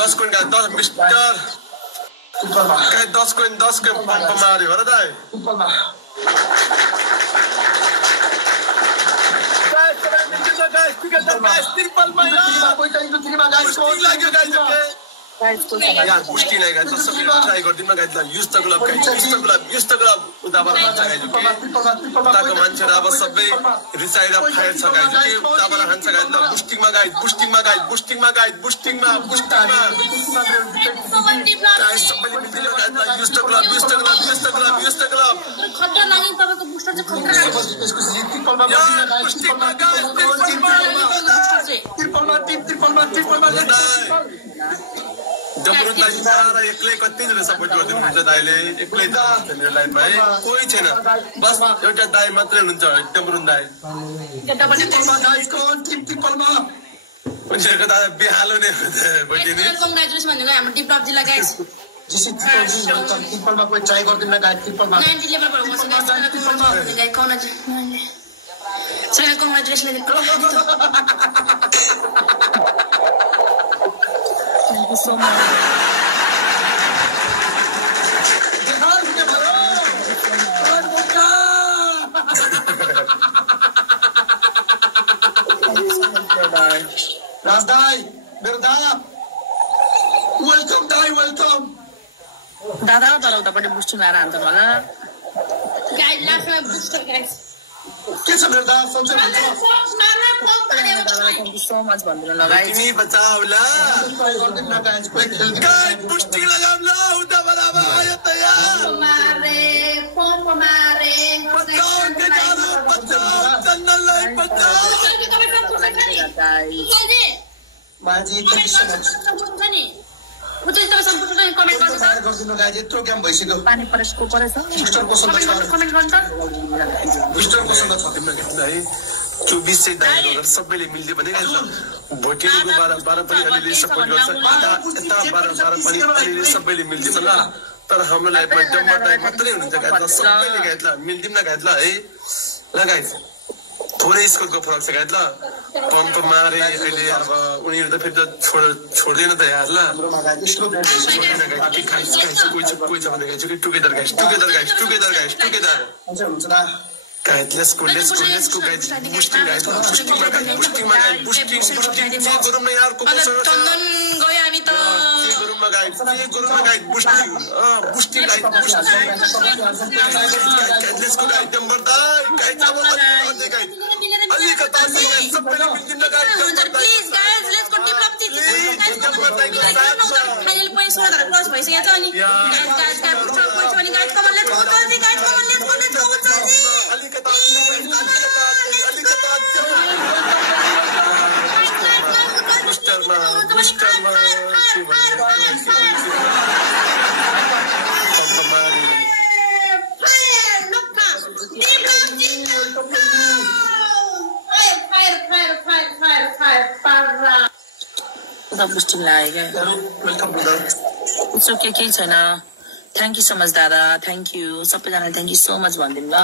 10 coin का 10 mister काय 10 coin pump मार्यो हो र दाइ यार पुष्टि नहीं गाइस सब ट्राई कर दिनमा गाइस युज त गुलाब उताबाट हान्छ गाइस उताको मान्छेहरु अब सबै रिसाइड फायर छ गाइस के उताबाट हान्छ गाइस बुस्टिङमा गाइस सबैले मिल्दिन गाइस युज त गुलाब खट्टा लागि तपाईको बुस्टर चाहिँ खट्टा बुस्टिङमा गाइस जबरु दाइले एक्लै कति जले सपोर्ट गर्दिनुहुन्छ दाइले एक्लै त मेरो लाइफमा है कोही छैन बस एउटा दाइ मात्रै हुनुहुन्छ जबरु दाइ उनीहरुको त बिहालो नै हुन्छ बहिनी कङ्ग्रेचुलेसन भन्नुको हाम्रो डिप्लप जिल्ला गाइस जिसी ट्रिपलमा कोही ट्राई गर्दिन गाइस ट्रिपलमा 90 लेभलबाट बस्छ गाइस कौन congratulation Thank you so much. Razdai, Berda, welcome, Dai, welcome. Dada, तर उतापट्टि बुस्टर लाएर हान्छ होला गाइस लास्टमा बुस्टर गाइस के छ Berda सन्चै हुन्छ Thank you so much भन्दिनु ल गाइस तिमी बचाउला गर्दिन न गाइस कोही गाइस पुष्टि लगाउला उता बराबर आयो त यार पंप मारे बचाऊ जन्नतलाई बचाऊ माजी थ्यांक यू सो मच उतै त सम्पूर्ण कमेन्ट गर्नु गर्दिनु गाइस यत्रो गेम भइसक्यो पानी परेको परेछ बुस्टर कोसँग छ कमेन्ट गर्नु त बुस्टर कोसँग छ तिमीले है 24 से दाइ सबैले मिल्दै भने गाइस भोटिएको 12 पनि अलिअलि सपोर्ट गर्छ यता 12 पनि अलिअलि सबैले मिल्दै ल तर हाम्रो लाइफमा डम्बर दाइ मात्रै हुनुहुन्छ गाइस सबैले गाइस ल मिल्दिम न गाइस ल है ल गाइस थोरै स्कोरको फरक छ गाइस ल पंप मारे अहिले अब उनीहरु त फेरि त छोड्दैन त यार ल कोही छ भने गाइस टुगेदर गाइस हुन्छ न Guys, let's go guys. Boosting गरौँ न यार को चन्दन गयो हामी त गरौँ न guys boosting guys let's go guys number guys अब अलिकता सबैले मिल्दिन guys please guys let's go develop this final point 16 हजार क्रस भइसक्यो छ अनि गाइस बुस्टर पोइन्ट अनि गाइस कमन लेट्स गो जल्दी गाइस कमन लेट्स गो जल्दी अलिकता बुस्टरमा बुस्टिङ लाग्यो वेलकम ब्रदर इट्स ओके केही छैन थ्यांक यू सो मच दादा थ्यांक यू सबैजना थ्यांक यू सो मच भनिदिनु ल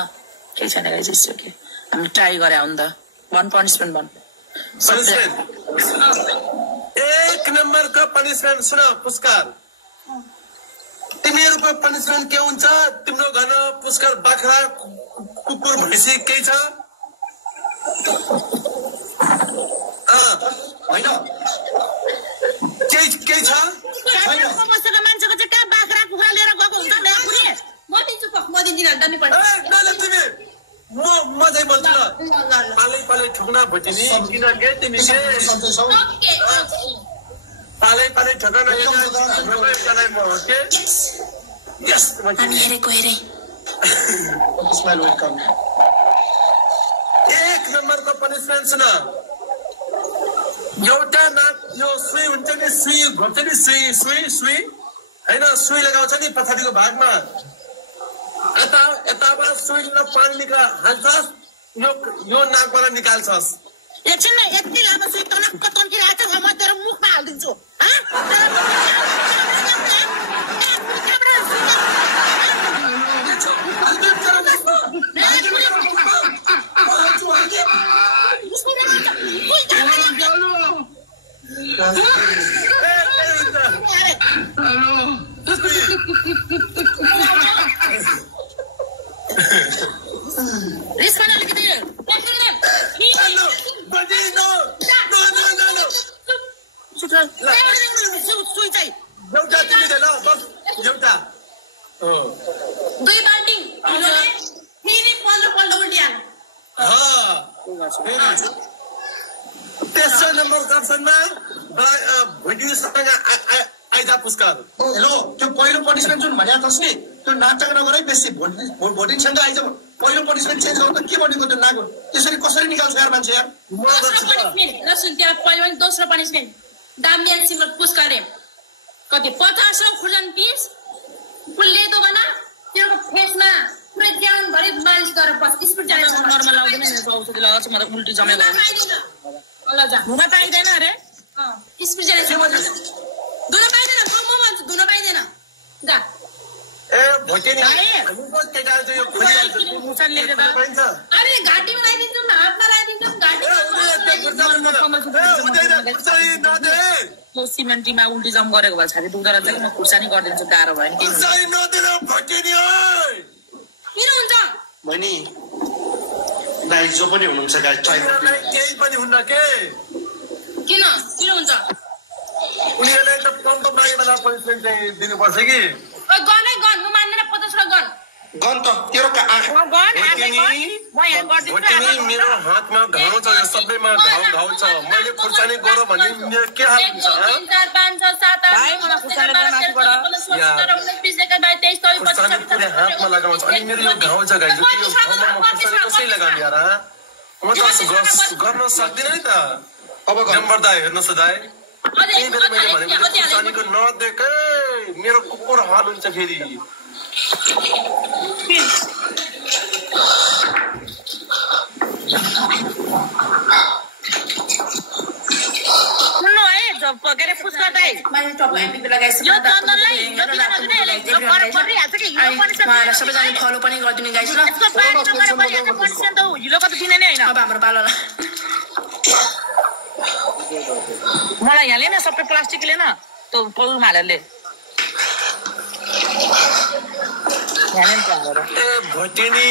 केही छैन गाइस इट्स ओके हामी ट्राई गरे हो नि त वन पनिशमेन्ट भन एक नम्बर को पनिशमेन्ट सुन पुस्कार तिमीहरुको पनिशमेन्ट के हुन्छ तिम्रो घन पुस्कार बाख्रा कुकुर भैँसी के छ हैन के छ समस्याको मान्छेको चाहिँ कहाँ बाख्रा कुखुरा लिएर गएको हुन्छ ल्यापुरी म दिन्छु म दिन्दिन डन्नी पर्छ तिमी म चाहिँ बोल्छु ल पालै ठुक्ना भटिनी किनकि तिमी के पालै ठुक्ना नगर्दै म के यस हामी हेरेको हेरे स्माइल वेलकम एक नम्बरको पनिशमेन्ट सुन एउटा नाक यो सुई हुन्छ नि सुई घोप्छ नि सुई हैन सुई लगाउँछ नि पछाडिको भागमा यताबाट सुई पानी हाल्छस् यो नाकबाट निकाल्छस् एकछिन यति लामो सुई तनक्क तन्किरहेको छ म तेरो मुखमा हालिदिन्छु सुई चाहिँ एउटा तिमीले ल बस एउटा दुई बाल्टी फेरि 15 पल्ट उल्टी हाल्नु तेस्रो नम्बर कर्सनमा भोटिङसँग आइजा पुरस्कार हेलो त्यो पहिलो पनिसमेन्ट जुन भनेको थस नि त्यो नाटक नगरै बेसी भोटिङसँग आइज पहिलो पनिसमेन्ट चेन्ज गर्नु त के भनेको त्यो नागो त्यसरी कसरी निकाल्छ यार मान्छे यार लसुन त्यहाँ पहिलो पनि दोस्रो पनिसमेन्ट दामियान सिमर पुरस्कार कति 50 खुर्जन पिस फुलले दो बना तेरो फेसमा पुरै ज्यान भरि मालिस गरेर बस स्पिड जाने नर्मल आउँदैन नि औषधि लगाउँछ म त उल्टी जमेको ल जा हुन पाइदैन अरे स्पिड जाने दुन पाइदैन म भन्छु दुन पाइदैन जा ए भोटिङ अरे घाँटीमा लगाइदिन्छु हातमा लगाइदिन्छु घाँटीमा सिमेन्टीमा उल्टी जम गरेको भए छाती दुख्दो रहेछ म खुर्सानी गरिदिन्छु गाह्रो भयो नि किन हुन्छ बहिनी दाइ जो पनि हुनुहुन्छ गाइस केही पनि हुन्न के किन हुन्छ उनीहरूलाई त 15 मागेमा पनिसमेन्ट चाहिँ दिनुपर्छ कि गन म मान्दैन 50 गन गन त तेरो मेरो हातमा घाउ छ यो सबैमा घाउ छ मैले खुर्सानी गरौँ भने मेरो के हाल हुन्छ हातमा लगाउँछ अनि मेरो यो घाउ छ गाइज यो घाउमा म खुर्सानी कसरी लगाउने यार म त गर्न सक्दिनँ नि त अब जम्बरदा हेर्नुहोस् दाइ त्यही बेला मैले भनेको खुर्सानीको नदेकै मेरो कुकुर हाल हुन्छ फेरि सबैजना फलो पनि गरिदिने गाइस ल हिलोको त दिने नै होइन अब हाम्रो पालोला मलाई यहाँ लिएन सबै प्लास्टिक लिएन त्यो पौमा हालेर ए भोटिनी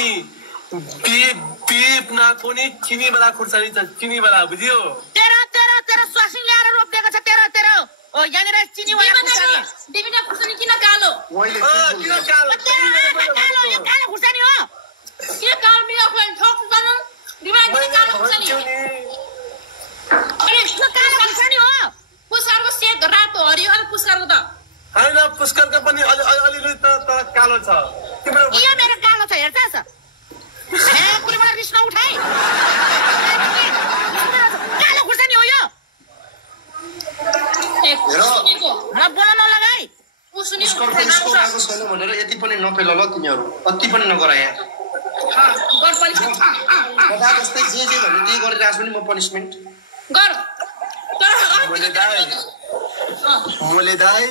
बीप नाको नि चिनी वाला खुर्सानी छ चिनी वाला बुझ्यो तेरा स्वासिन ल्याएर रोप्दिएको छ तेरा ओ यहाँनिर चिनी वाला खुर्सानी दिमिना खुर्सानी किन कालो मैले किन कालो कालो खुर्सानी हो किन कालो मिया खोइ ठोक गर्न दिमाग किन कालो खुर्सानी अरे किन कालो खुर्सानी हो पुस्कारको सेक रातो हरियो अनि पुस्कारको त हैन पुस्कारको पनि अलि त कालो छ तिम्रो यो मेरो कालो छ हेर्छस् हे कुलमा रिस नउठाइ कालो खुर्सानी हो यो सुनेको म बोल्न नलगाइ उसको आएको छैन भनेर यति पनि नपेल ल तिनीहरू अति पनि नगर यहाँ गर पनि गदा जस्तै जे भने त्यही गरिरहेको छु नि म पनिसमेन्ट गर मोले दाइ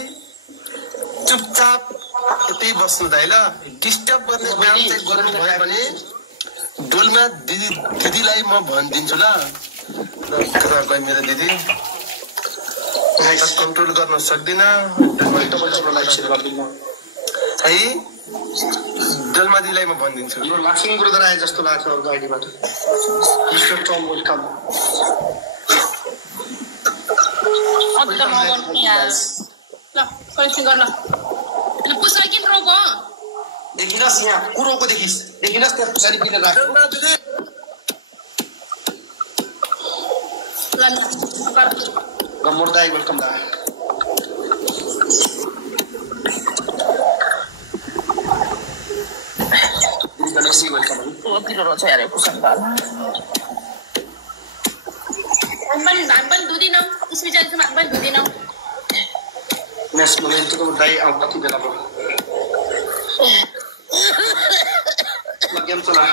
चुपचाप यतै बस्नु दाइ ल डिस्टर्ब गर्ने काम चाहिँ गर्नु भयो भने डोलमा दिदीलाई म भनिदिन्छु ल मेरो दिदी कन्ट्रोल गर्न सक्दिनँ है डोलमा दिदीलाई म भनिदिन्छु लाक्सिङ ब्रदर आए जस्तो लाग्छ अरू गाडीबाट मिस्टर टम वेलकम पुस्कार किन रोको देखिनस् यहाँ कुरोको देखिनस् त्यहाँ खुर्सानी किन राख्यो गम्मोर दाइ वेलकम दाइ गणेशजी वेलकम धान पनि धुदिनँ स्पेसियल भात पनि धुदिनँ नेक्स्ट मोमेन्टको दाइ आउँ कति बेला भयो गेम चला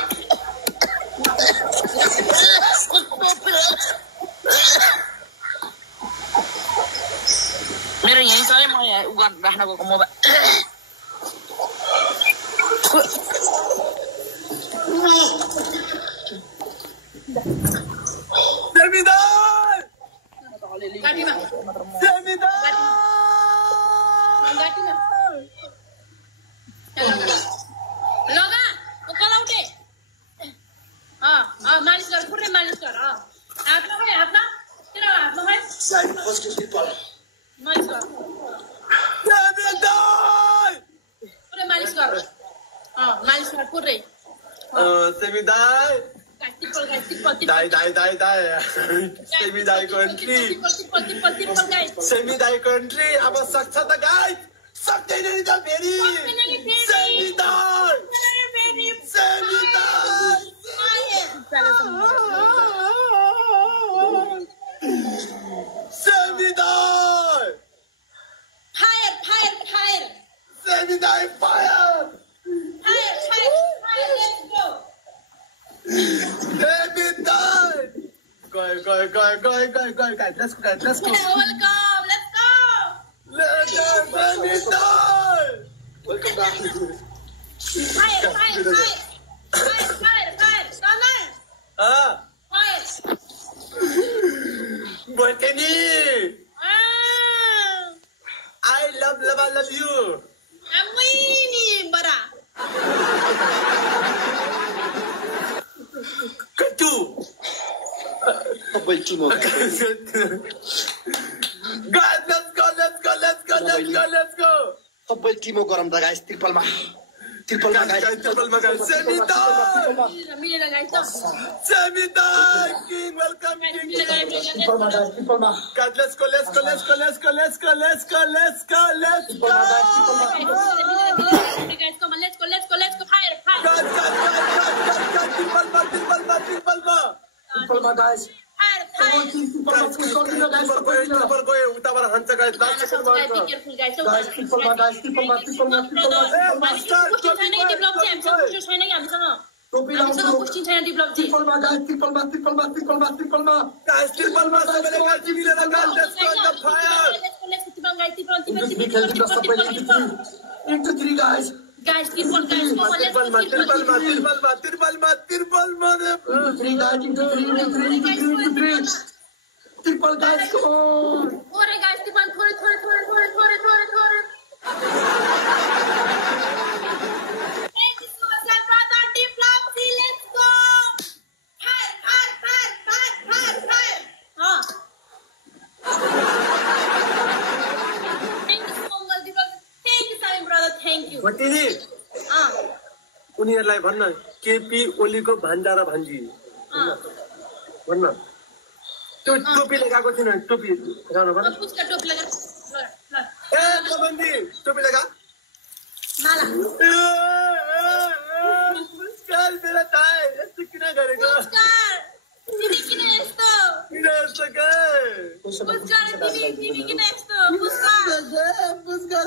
मेरो यही छ है म यहाँ उ राख्न गएको मोबाइल लगा कलाउटे मालिस गर पुरै मालिस गर हातमा खै हातमा तेरो हातमा खै गर सेमिदाई पुरै मालिस गर मालिस गर पुरै सेमिदाई टिप्पल गाइस टिप्पल दाई सेमिदाई कन्ट्री सेमिदाई कन्ट्री अब सक्छ त गाइस सक्दैन नि त फेरि सेमिदाई Semi-die fire! Semi-die! Go, guys. Let's go. Welcome, let's go. Let's go, Semi-die! Welcome back. Fire. Come on. Fire. Botany! I love you. I'm winning, bara. Katu. Double team. Guys, let's go. Double team गरम त guys ट्रिपलमा guys Semi-die king, welcome king. ट्रिपलमा Guys, let's go. Guys, come on, let's go. Fire. ट्रिपलमा guys Fire. उताबाट हान्छ guys last second Be careful, guys. Guys ट्रिपलमा टोपी लाउँछु ट्रिपलमा गाइस ट्रिपलमा गाइस ट्रिपलमा सबैले गाइस मिलेर guys let's go the fire into 3 guys Guys, triple, guys, come on, let's go. ट्रिपलमा into 3 guys into 3 triple guys come on Thore, guys, triple, thore. Thank you so much, brother. Diplopsy, let's go. Fire. Thank you so much, Diplopsy. Thank you, Sami, brother. Thank you. भटिनी उनीहरूलाई भन्न केपी ओलीको भान्जा र भान्जी भन्न त्यो टोपी लगाएको थिएन टोपी लगाउनु भन्न उसका टोपी लगा ए कबन्दी टोपी लगा माला काल मेरा ताई यस्तो किन गरेको पुस्कार तिमी किन यस्तो गए पुस्कार तिमी किन यस्तो पुस्कार